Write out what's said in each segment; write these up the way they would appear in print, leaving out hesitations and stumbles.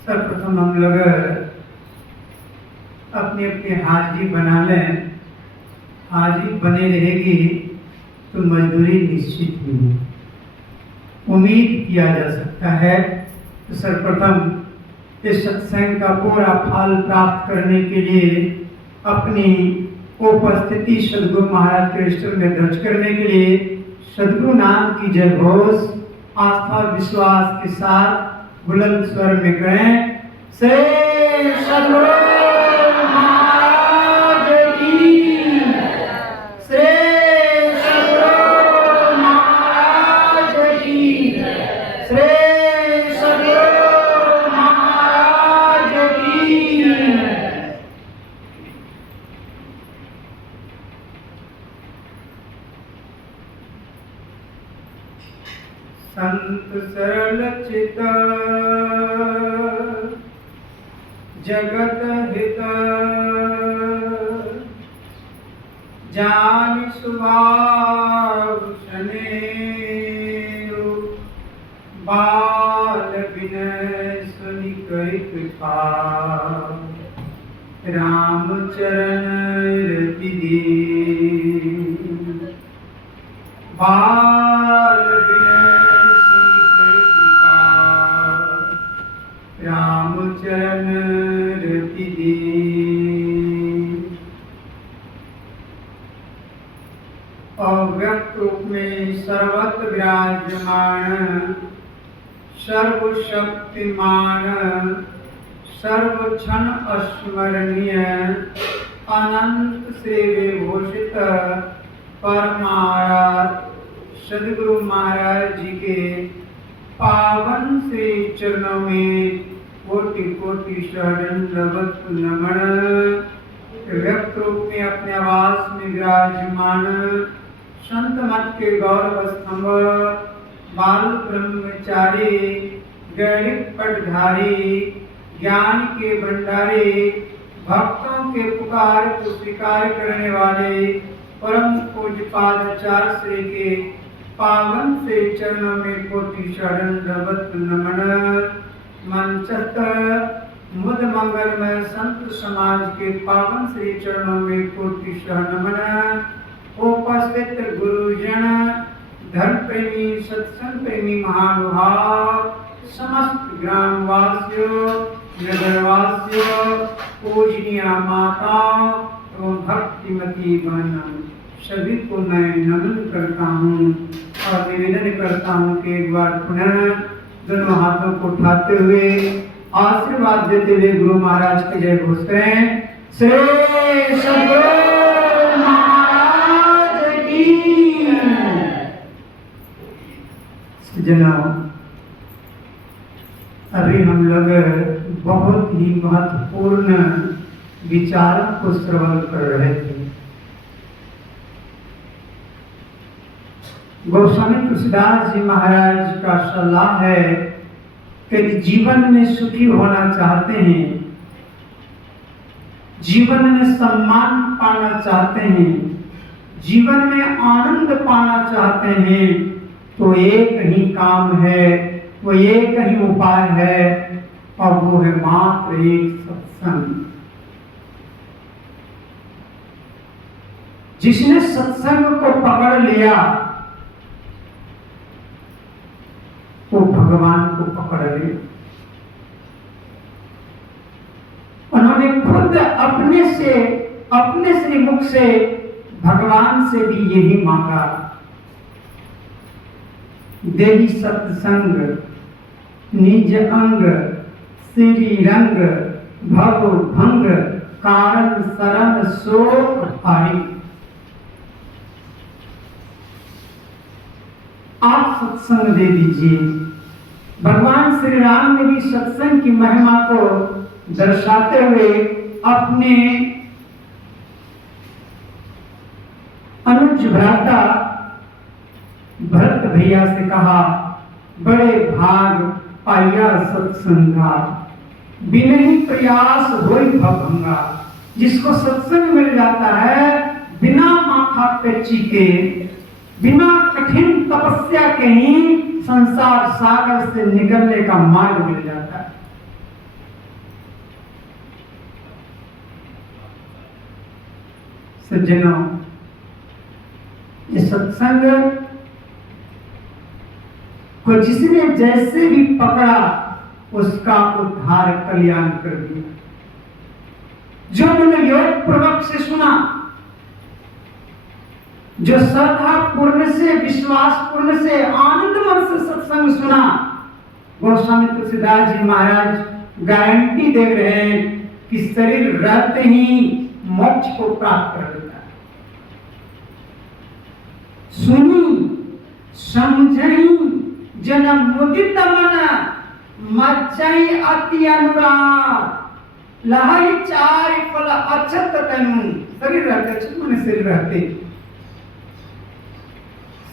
सर्वप्रथम हम लोग अपनी अपनी हाजिरी बना लें। हाजिरी बने रहेगी तो मजदूरी निश्चित ही उम्मीद किया जा सकता है। तो सर्वप्रथम इस सत्संग का पूरा फल प्राप्त करने के लिए अपनी उपस्थिति सदगुरु महाराज के रजिस्टर में दर्ज करने के लिए सदगुरु नाम की जय घोष आस्था और विश्वास के साथ बुलंद स्वर में कहें, से सदगुरु महाराज की, से सदगुरु महाराज की, से सदगुरु महाराज की। संत सरल चित जगत हित जान सुभाव शनेरु बाल विनय सुनि करि कृपा राम चरण रति दीन। बाल विनय सुनि करि कृपा राम चरण रति दीन। अव्यक्त रूप में सर्वत्र विराजमान सर्वशक्तिमान सर्वक्षण अस्मरणीय अनंत से विभूषित परमाराध्य सदगुरु महाराज जी के पावन श्री चरणों में कोटि कोटि शरणवत नमन। व्यक्त रूप में अपने आवास में विराजमान संत मत के गौरव स्तंभ बाल ब्रह्मचारी गैरिक पटधारी ज्ञान के भंडारी भक्तों के पुकार को स्वीकार करने वाले परम पूज्यपादाचार्य श्री के पावन से चरणों में कोटि शरणवत नमन। मंचस्थ मुद मंगलमय संत समाज के पावन श्री चरणों में कोटि नमन। उपस्थित गुरुजन धर्म प्रेमी सत्संग प्रेमी महानुभाव समस्त ग्रामवासियों नगरवासियों पूजनीय माताओं एवं भक्तिमती बहनों सभी को मैं नमन करता हूँ और निवेदन करता हूँ कि एक बार पुनः दोनों हाथों को उठाते हुए आशीर्वाद देते हुए गुरु महाराज के जय घोष करें। श्री सदगुरु महाराज की। जनाब, अभी हम लोग बहुत ही महत्वपूर्ण विचारों को श्रवण कर रहे थे। गोस्वामी तुलसीदास जी महाराज का सलाह है कि जीवन में सुखी होना चाहते हैं, जीवन में सम्मान पाना चाहते हैं, जीवन में आनंद पाना चाहते हैं, तो एक ही काम है, वो एक ही उपाय है और वो है मात्र एक सत्संग। जिसने सत्संग को पकड़ लिया वो भगवान को पकड़ लिया। उन्होंने खुद अपने श्रीमुख से भगवान से भी यही मांगा, देहि सत्संग निज अंग श्री रंग भव भंग कारण शरण शोक हारी। आप सत्संग दे दीजिए। भगवान श्री राम ने भी सत्संग की महिमा को दर्शाते हुए अपने अनुज भ्राता भरत भैया से कहा, बड़े भाग पाया सत्संगा बिना प्रयास होई भभंगा। जिसको सत्संग मिल जाता है बिना माथा पे चीके बिना कठिन तपस्या के ही संसार सागर से निकलने का मार्ग मिल जाता है। सज्जनों, ये सत्संग को जिसने जैसे भी पकड़ा उसका उद्धार कल्याण कर दिया। जो मनोयोग पूर्वक से सुना, जो श्रद्धा पूर्ण से, विश्वास पूर्ण से, आनंद मन से सत्संग सुना, गोस्वामी तुलसीदास जी महाराज गारंटी दे रहे हैं कि शरीर रहते ही मोक्ष को प्राप्त कर देता है। सुनी समझई जन मुदित मन, मज्जई अति अनुराग, लहई चार फल अछत तनु। शरीर रहते, मन शरीर रहते,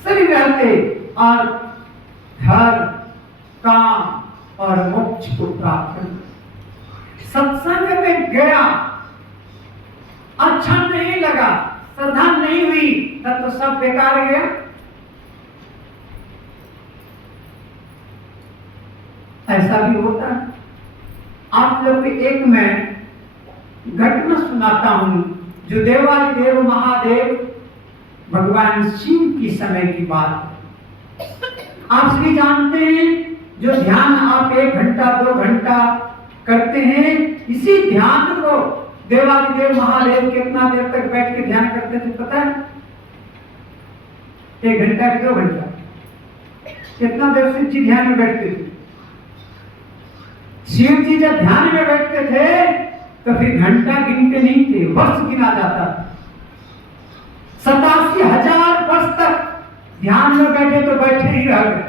शरीर रहते और धर्म, काम और मोक्ष को प्राप्त कर। सत्संग में गया, अच्छा नहीं लगा, श्रद्धा नहीं हुई, तब तो सब बेकार गया। ऐसा भी होता है। आप लोग को एक मैं घटना सुनाता हूं, जो देवादिदेव महादेव भगवान शिव की समय की बात। आप सभी जानते हैं, जो ध्यान आप 1 घंटा 2 घंटा करते हैं, इसी ध्यान को देवादिदेव महादेव कितना देर तक बैठ के ध्यान करते थे पता है? 1 घंटा कि 2 घंटा, कितना देर शिव जी ध्यान में बैठते थे। शिव जी जब ध्यान में बैठते थे तो फिर घंटा गिनते नहीं थे, वर्ष गिना जाता। 87,000 वर्ष तक ध्यान में बैठे तो बैठे ही रह गए।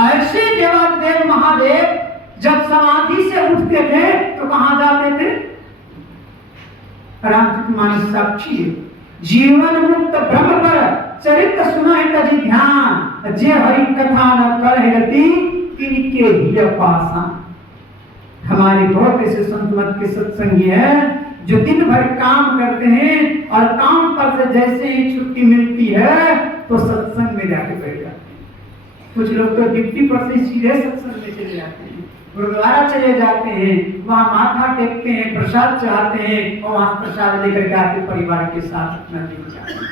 ऐसे देवादिदेव महादेव जब समाधि से उठते थे तो कहां जाते थे? रामचरितमानस साक्षी है। जीवन मुक्त ब्रह्म पर चरित्र सुनाए तजी ध्यान, जे हरि कथा न करहि रति तिनके ही पासा। हमारे बहुत ऐसे संत मत के सत्संगी है जो दिन भर काम करते हैं और काम पर से जैसे ही छुट्टी मिलती है तो सत्संग में जाके बैठ जाते हैं। कुछ लोग तो ड्यूटी पर से सीधे सत्संग में चले जाते हैं, गुरुद्वारा चले जाते हैं, वहां माथा टेकते हैं, प्रसाद चढ़ाते हैं और वहां प्रसाद लेकर के आके परिवार के साथ अपना दिन जाते हैं।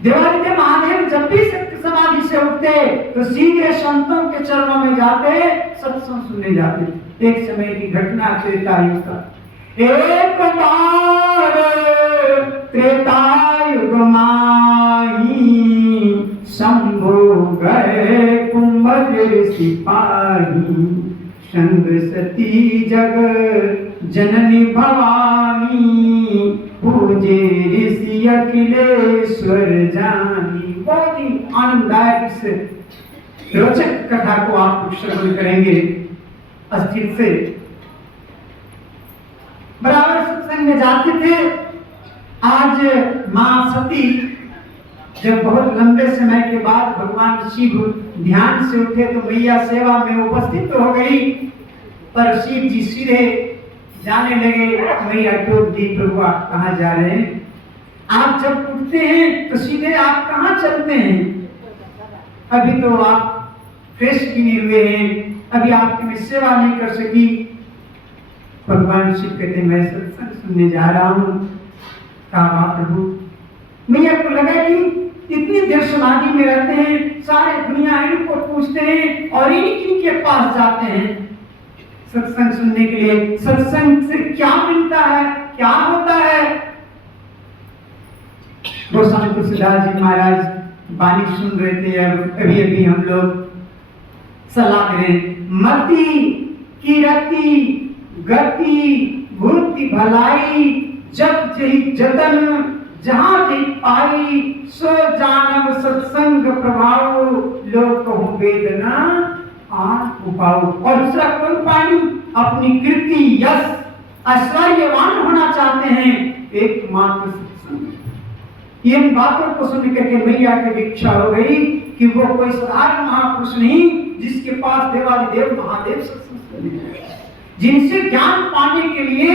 देवादिदेव महादेव जब भी समाधि से उठते तो सीधे संतों के चरणों में जाते, सत्संग सुनने जाते। एक समय की घटना त्रेतायुग का। एक बार त्रेतायुग माही शंभु गए कुंभज सिपाही, संग सती जग जननी भवानी, पूजे ऋषि अखिलेश्वर जानी। बहुत ही आनंददायक से रोचक कथा को आप श्रवण करेंगे अस्थिर से। बराबर सत्संग में जाते थे। आज मां सती जब बहुत लंबे समय के बाद भगवान शिव ध्यान से उठे तो मैया सेवा में उपस्थित हो गई, पर शिव जी सीधे जाने लगे। मैया टोक दी, प्रभु आप कहाँ जा रहे हैं? आप जब उठते हैं तो सीधे आप कहाँ चलते हैं? अभी तो आप फ्रेश भी नहीं हुए हैं, अभी आपकी मैं सेवा नहीं कर सकी। भगवान शिव कहते मैं सत्संग सुनने जा रहा हूँ। कहा प्रभु, मैया को लगा कि इतनी देर समाधि में रहते हैं, सारे दुनिया इनको पूछते हैं और इन्हीं के पास जाते हैं सत्संग सुनने के लिए। सत्संग से क्या मिलता है, क्या होता है? गोस्वामी तुलसीदास जी महाराज वाणी सुन रहे थे, अभी अभी हम लोग सलाह दे रहे। मति कीरति गति भूति भलाई, जब जही जतन जहां जी पाई, सो जानब सत्संग प्रभाव, लोग कहूं वेदना आन उपाऊ। और दूसरा कौन पानी? अपनी कीर्ति यश ऐश्वर्यवान होना चाहते हैं, एकमात्र सत्संग। इन बातों को सुन करके मैया की इच्छा हो गई कि वो कोई साधारण महापुरुष नहीं, जिसके पास देवादिदेव महादेव सत्संग सुने, जिनसे ज्ञान पाने के लिए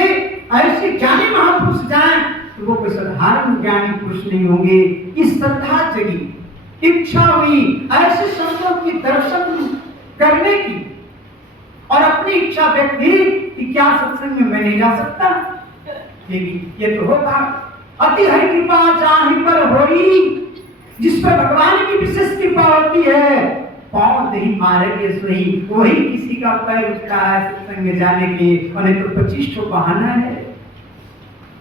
ऐसे ज्ञानी महापुरुष जाएं, तो वो कोई साधारण ज्ञानी पुरुष नहीं होंगे। इस श्रद्धा जगी, इच्छा हुई ऐसे संतों की दर्शन करने की, और अपनी इच्छा व्यक्त की कि क्या सत्संग में मैं नहीं जा सकता? देगी। ये तो होगा अति हरि कृपा जाहि पर होई, जिस पर भगवान की विशेष कृपा होती है, पाँव नहीं मारेंगे सोई, वही किसी का पैर उठता है सत्संग जाने के लिए, और नहीं तो 25 ठो बहाना है।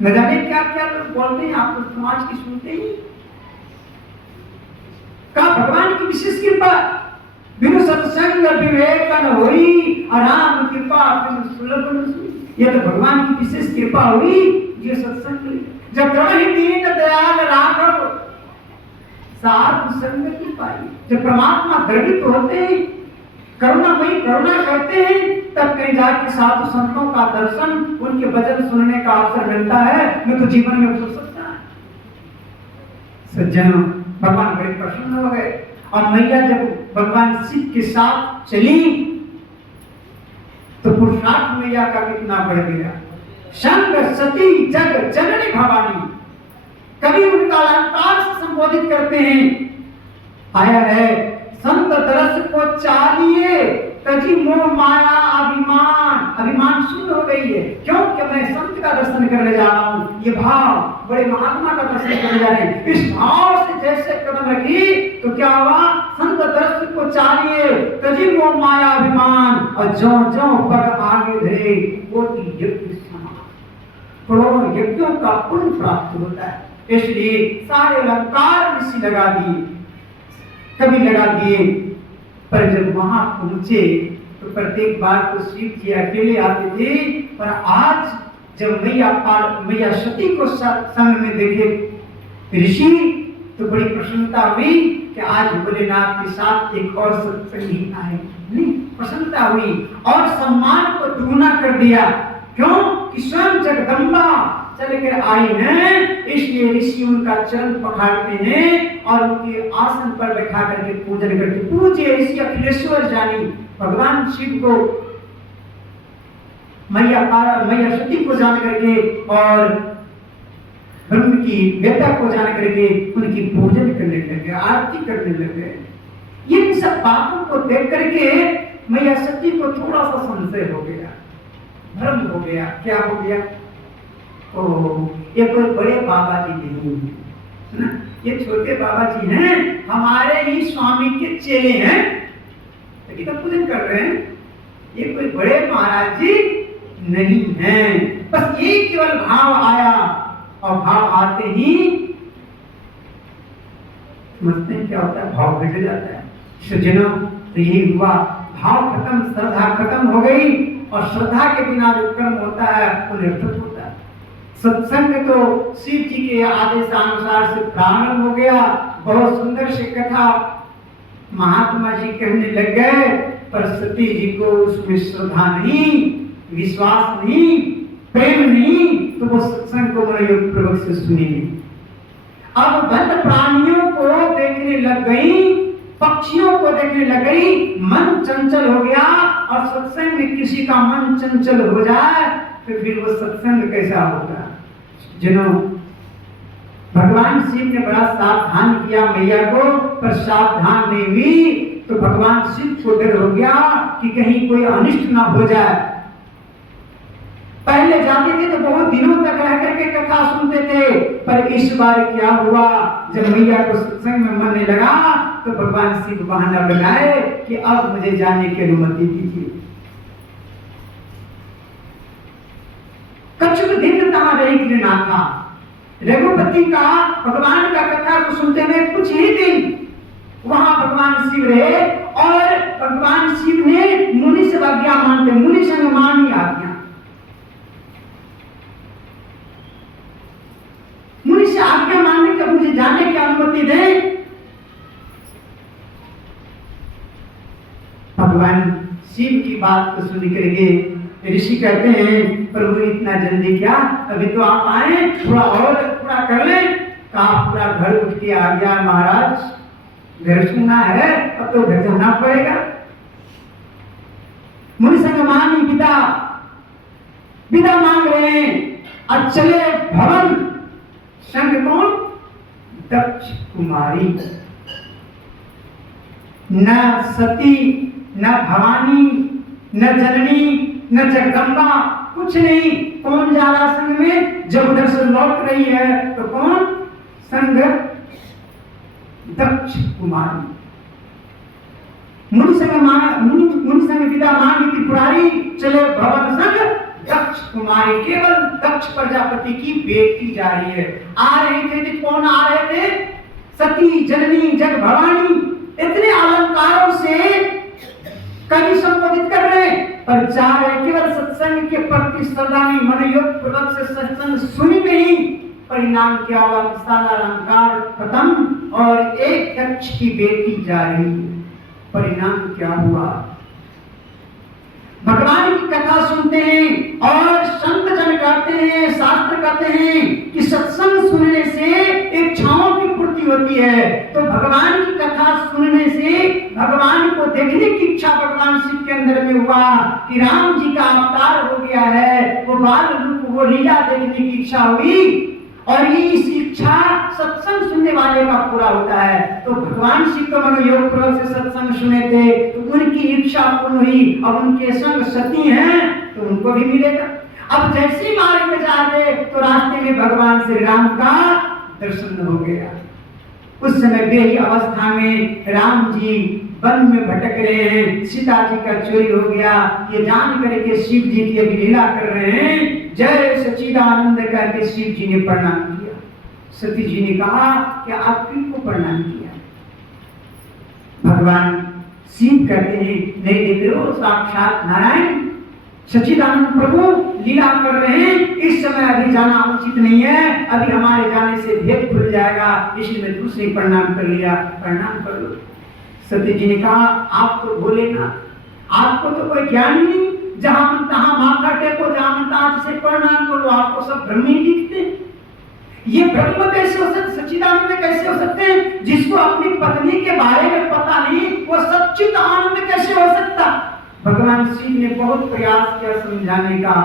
न जाने क्या क्या लोग बोलते हैं, आप तो समाज की सुनते ही। कहा भगवान की विशेष कृपा, बिनु सत्संग विवेक न होई, राम कृपा बिनु सुलभ न सोई। ये तो भगवान की विशेष कृपा हुई, ये सत्संग जब दृढ़ दीन दयाल राघव साधु संगति पाई। जब परमात्मा द्रवित होते हैं, करुणामयी करुणा करते हैं, तब कहीं जाके साधु संतों का दर्शन, उनके वचन सुनने का अवसर मिलता है, मैं तो जीवन में भूल सकता है। सज्जनों, भगवान बड़े प्रसन्न हो गए, और मैया जब भगवान शिव के साथ चली तो पुरुषार्थ मैया का कितना बढ़ गया। संग सती जग जननी भवानी, कभी उनका अलंकार से संबोधित करते हैं, आया है संत दरस को चालिए तजी मोह माया अभिमान। अभिमान शून्य हो गई है, क्योंकि मैं संत का दर्शन करने जा रहा हूँ। ये भाव, बड़े महात्मा का दर्शन करने जा रहे हैं, इस भाव से जैसे कदम रखी तो क्या हुआ, संत दरस को चालिए तजी मोह माया अभिमान, और जो जो पग आगे धरे कोटि यज्ञ समान, करोड़ों यज्ञों का पुण्य प्राप्त होता है। इसलिए सारे अलंकार ऋषि लगा दिए, कभी लगा दिए, पर जब वहां पहुंचे तो प्रत्येक बार तो शिव जी अकेले आते थे, पर आज जब मैया सती को संग में देखे ऋषि तो बड़ी प्रसन्नता हुई कि आज भोलेनाथ के साथ एक और सत्संगी आए। नहीं, प्रसन्नता हुई और सम्मान को दुगना कर दिया। क्यों कि स्वयं जगदम्बा चल कर आई हैं, इसलिए ऋषि उनका चरण पखाड़ते हैं और उनके आसन पर बैठा करके पूजन करते। पूज्य ऋषि अखिलेश्वर जानी भगवान शिव को, मैया सती को जान करके और ब्रह्म की वेता को जान करके उनकी पूजन करने लगे, आरती करने लगे। इन सब बातों को देख करके मैया सती को थोड़ा सा संशय हो गया, भ्रम हो गया। क्या हो गया? ये कोई बड़े बाबा जी नहीं है, ये छोटे बाबा जी हैं, हमारे ही स्वामी के चेले हैं, तो पूजन कर रहे हैं। ये कोई बड़े महाराज जी नहीं हैं। बस ये केवल भाव आया, और भाव आते ही समझते हैं क्या होता है, भाव घट जाता है। सज्जनों, तो यही हुआ, भाव खत्म, श्रद्धा खत्म हो गई, और श्रद्धा के बिना जो कर्म होता है वो निरर्थक होता है। सत्संग तो शिव जी के आदेशानुसार से प्रारंभ हो गया। बहुत सुंदर से कथा महात्मा जी कहने लग गए, पर सती जी को उसमें श्रद्धा नहीं, विश्वास नहीं, प्रेम नहीं, तो वो सत्संग को मनोयोग पूर्वक से सुनी नहीं। अब वन्य प्राणियों को देखने लग गई, पक्षियों को देखने लग गई, मन चंचल हो गया। और सत्संग में किसी का मन चंचल हो जाए तो फिर वो सत्संग कैसा होगा? जिन्हों भगवान शिव ने बड़ा सावधान किया मैया को, पर सावधान नहीं हुई तो भगवान शिव को डर हो गया कि कहीं कोई अनिष्ट ना हो जाए। पहले जाते थे तो बहुत दिनों तक रह करके कथा सुनते थे, पर इस बार क्या हुआ, जब मैया को सत्संग में मन नहीं लगा तो भगवान शिव बहाना बनाए कि अब मुझे जाने की अनुमति दीजिए। कछुक दिन तहां रही ना था। रघुपति का भगवान का कथा को सुनते हुए कुछ ही दिन वहां भगवान शिव रहे, और भगवान शिव ने मुनि से आज्ञा मानते, मुनि संग मानी आज्ञा, मुनि से आज्ञा मानने के मुझे जाने की अनुमति दे। भगवान शिव की बात को सुन करके ऋषि कहते हैं, प्रभु इतना जल्दी क्या, अभी तो आप आए, थोड़ा और पूरा कर ले। कहा पूरा घर उठ के आ गया महाराज, घर सुना है, अब तो घर जाना पड़ेगा। मुनि संग मानी विदा मांग रहे हैं, और चले भवन। संग कौन? दक्ष कुमारी। न सती, न भवानी, न जननी, न जगदम्बा, कुछ नहीं। कौन जा रहा संग में? जब उधर से लौट रही है तो कौन संग? दक्ष कुमारी। मुनि संग विदा मांगी त्रिपुरारी, चले भवन संग दक्ष कुमारी। केवल दक्ष प्रजापति की बेटी जा रही है। आ रहे थे, कौन आ रहे थे? सती, जननी, जग भवानी। इतने अलंकारों से कवि संबोधित कर रहे हैं, पर जा रहे केवल सत्संग के प्रति श्रद्धा में, मनोयोग पूर्वक से सत्संग सुनी नहीं। परिणाम क्या हुआ? सारा अलंकार खत्म और एक दक्ष की बेटी जा रही है। परिणाम क्या हुआ? भगवान की कथा सुनते हैं और संत जन कहते हैं, शास्त्र कहते हैं कि सत्संग सुनने से इच्छाओं की पूर्ति होती है। तो भगवान की कथा सुनने से भगवान को देखने की इच्छा भगवान शिव के अंदर में हुआ कि राम जी का अवतार हो गया है। वो बाल रूप, वो लीला देखने की इच्छा हुई और ये इस इच्छा सत्संग सुनने वाले का पूरा होता है। तो भगवान शिव तो मनोयोग पूर्वक से सत्संग सुने थे तो उनकी इच्छा पूर्ण हुई। अब उनके संग सती हैं तो उनको भी मिलेगा। अब जैसे ही मार्ग में जा रहे तो रास्ते में भगवान श्री राम का दर्शन हो गया। उस समय बेही अवस्था में राम जी वन में भटक रहे हैं, सीता जी का चोरी हो गया। ये जान करके शिव जी की अभी लीला कर रहे हैं। जय सच्चिदानंद करके शिव जी ने प्रणाम किया। सती जी ने कहा कि आप किसको प्रणाम किया? भगवान शिव कहते हैं, नहीं देख रहे हो, साक्षात नारायण सच्चिदानंद प्रभु लीला कर रहे हैं। इस समय अभी जाना उचित नहीं है, अभी हमारे जाने से भेद खुल जाएगा, इसलिए मैं दूसरे प्रणाम कर लिया। प्रणाम कर लो। सती जी ने कहा, आप तो भोले ना, आपको तो कोई ज्ञान नहीं। जहां मन तहां माथा टेको, जहां मन तहां से प्रणाम करो, आपको सब ब्रह्म ही दिखते। ये ब्रह्म कैसे हो सकते? सच्चिदानंद कैसे हो सकते हैं? जिसको अपनी पत्नी के बारे में पता नहीं, वो सच्चिद आनंद कैसे हो सकता? भगवान शिव ने बहुत प्रयास किया समझाने का।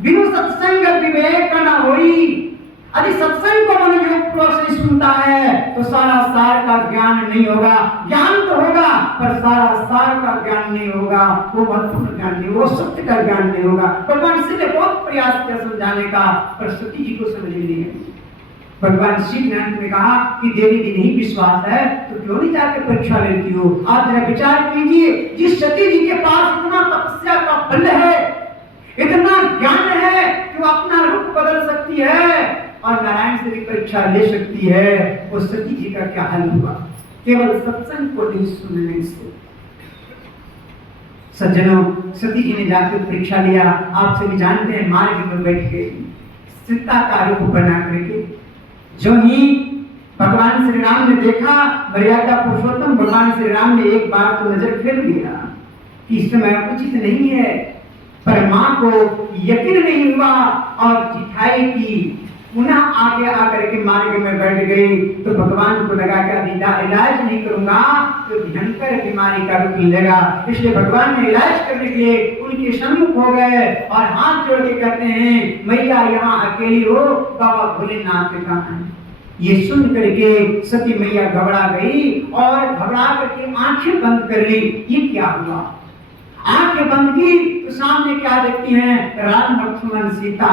बिनु सत्संग विवेक न होई। यदि सत्संग को मनोयोग पूर्वक से सुनता है तो सारा सार का ज्ञान नहीं होगा। ज्ञान तो होगा पर सारा सार का ज्ञान नहीं होगा, वो महत्वपूर्ण ज्ञान नहीं, वो सत्य का ज्ञान नहीं होगा। भगवान शिव ने बहुत प्रयास किया समझाने का, पर सती जी को समझ नहीं है। भगवान शिव ने अंत में कहा कि देवी की नहीं विश्वास है तो क्यों नहीं जाकर परीक्षा लेती हो? आप जरा विचार कीजिए, जिस सती जी के पास इतना तपस्या का बल है, इतना ज्ञान है कि वो अपना रूप बदल सकती है और नारायण से भी परीक्षा ले सकती है, वो सती जी का क्या हाल हुआ? केवल सत्संग को नहीं सुनने से। सज्जनों, सती जी ने जाकर परीक्षा लिया। आप सभी जानते हैं, मार्ग में बैठ गई सीता का रूप बना करके। जो ही भगवान श्री राम ने देखा, मर्यादा पुरुषोत्तम भगवान श्री राम ने एक बार तो नजर फेर दिया कि इस समय उचित नहीं है, पर मां को यकीन नहीं हुआ और जिठाई की पुनः आगे आकर के मार्ग में बैठ गई। तो भगवान को लगा कि अभी इलाज नहीं करूंगा तो भयंकर बीमारी का रूप लेगा, इसलिए भगवान ने इलाज करने के लिए उनके सम्मुख हो गए और हाथ जोड़ के कहते हैं, मैया यहाँ अकेली हो, बाबा भोलेनाथ का है। ये सुन करके सती मैया घबरा गई और घबरा करके आंखें बंद कर ली। ये क्या हुआ? आंखें बंद की तो सामने क्या देखती हैं? राम लक्ष्मण सीता।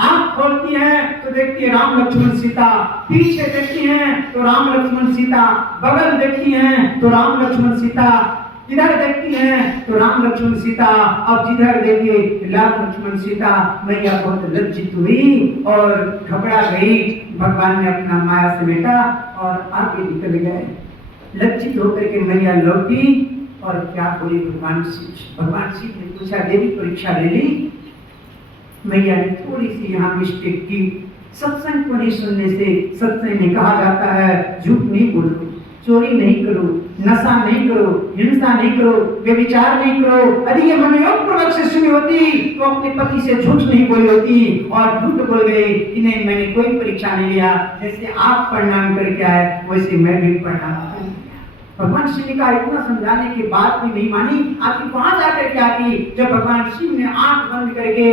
आंख खोलती हैं तो देखती है राम लक्ष्मण सीता। पीछे देखती हैं तो राम लक्ष्मण सीता। बगल देखती हैं तो राम लक्ष्मण सीता। इधर देखती हैं तो राम लक्ष्मण सीता। अब जिधर देखिए राम लक्ष्मण सीता। मैया बहुत लज्जित हुई और घबरा गई। भगवान ने अपना माया समेटा और आगे निकल गए। लज्जित होकर के मैया लौटी और क्या बोली भगवान शिव? भगवान शिव ने पूछा, देवी परीक्षा ले ली? मैया ने थोड़ी सी यहाँ मिस्टेक की। सत्संग को नहीं सुनने से सत्संग में कहा जाता है झूठ नहीं बोलो, चोरी नहीं करो, नशा नहीं करो, हिंसा नहीं करो, व्यभिचार नहीं करो। यदि ये मनोयोग पूर्वक से सुनी होती तो अपने पति से झूठ नहीं बोली होती और झूठ बोल गई कि नहीं मैंने कोई परीक्षा नहीं लिया। जैसे आप प्रणाम करके आए वैसे मैं भी प्रणाम कर। भगवान शिव का इतना समझाने के बाद भी नहीं मानी। आखिर वहां जाकर क्या की? जब भगवान शिव ने आंख बंद करके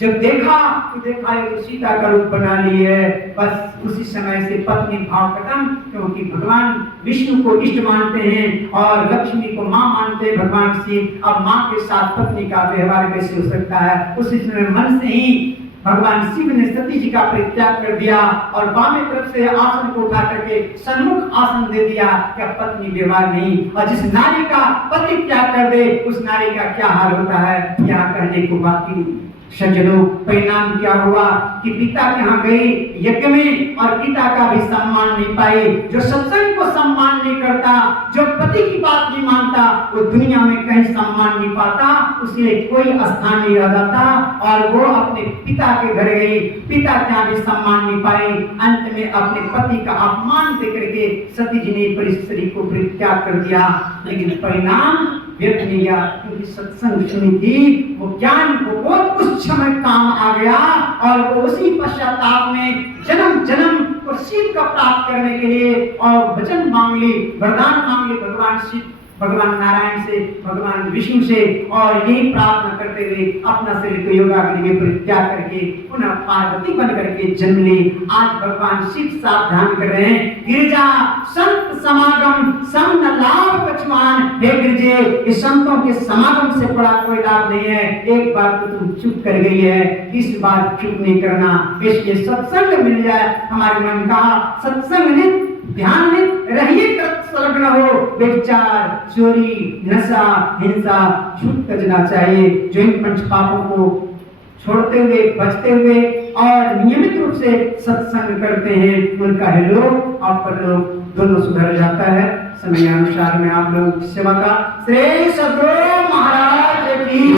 जब देखा ये तो सीता का रूप बना ली है। बस उसी समय से पत्नी भाव खत्म, क्योंकि भगवान विष्णु को इष्ट मानते हैं और लक्ष्मी को माँ मानते हैं भगवान शिव। अब माँ के साथ पत्नी का व्यवहार कैसे हो सकता है? उसी समय मन से ही भगवान शिव ने सती जी का परित्याग कर दिया और बामें तरफ से आसन को उठा करके सन्मुख आसन दे दिया। क्या पत्नी व्यवहार नहीं? और जिस नारी का पति त्याग कर दे उस नारी का क्या हाल होता है, यहाँ कहने को बाकी नहीं। सज्जनों, परिणाम क्या हुआ कि पिता के यहाँ गई यज्ञ में और पिता का भी सम्मान नहीं पाई। जो सत्संग को सम्मान नहीं करता, जो पति की बात नहीं मानता, वो दुनिया में कहीं सम्मान नहीं पाता, उसे कोई स्थान नहीं रह जाता। और वो अपने पिता के घर गई, पिता के यहाँ भी सम्मान नहीं पाई। अंत में अपने पति का अपमान देकर के सती जी ने परिस्थिति को परित्याग कर दिया। लेकिन परिणाम व्यर्थ नहीं गया, क्योंकि सत्संग सुनी थी, वो ज्ञान वो बहुत उस समय काम आ गया और वो उसी पश्चाताप में जन्म जन्म को शिव का प्राप्त करने के लिए और वचन मांग ली, वरदान मांग ली भगवान शिव, भगवान नारायण से, भगवान विष्णु से। और यही प्रार्थना करते हुए अपना शरीर को योगाग्नि में परित्याग करके पुनः पार्वती बन करके जन्म ली। आज भगवान शिव सावधान कर रहे हैं, गिरिजा संत समागम सम न लाभ कछुआन। हे गिरिजे, इस संतों के समागम से बड़ा कोई लाभ नहीं है। एक बार तो तुम चुप कर गई है, इस बार चुप नहीं करना। इसलिए सत्संग मिल जाए, हमारे मन का सत्संग नित ध्यान में रहिए, संलग्न हो। व्यभिचार, चोरी, नशा, हिंसा, झूठ तजना चाहिए। जो इन पंच पापों को छोड़ते हुए, बचते हुए और नियमित रूप से सत्संग करते हैं, उनका लोक और परलोक दोनों सुधर जाता है। समय अनुसार में आप लोगों की सेवा का श्रेय सद्गुरु महाराज की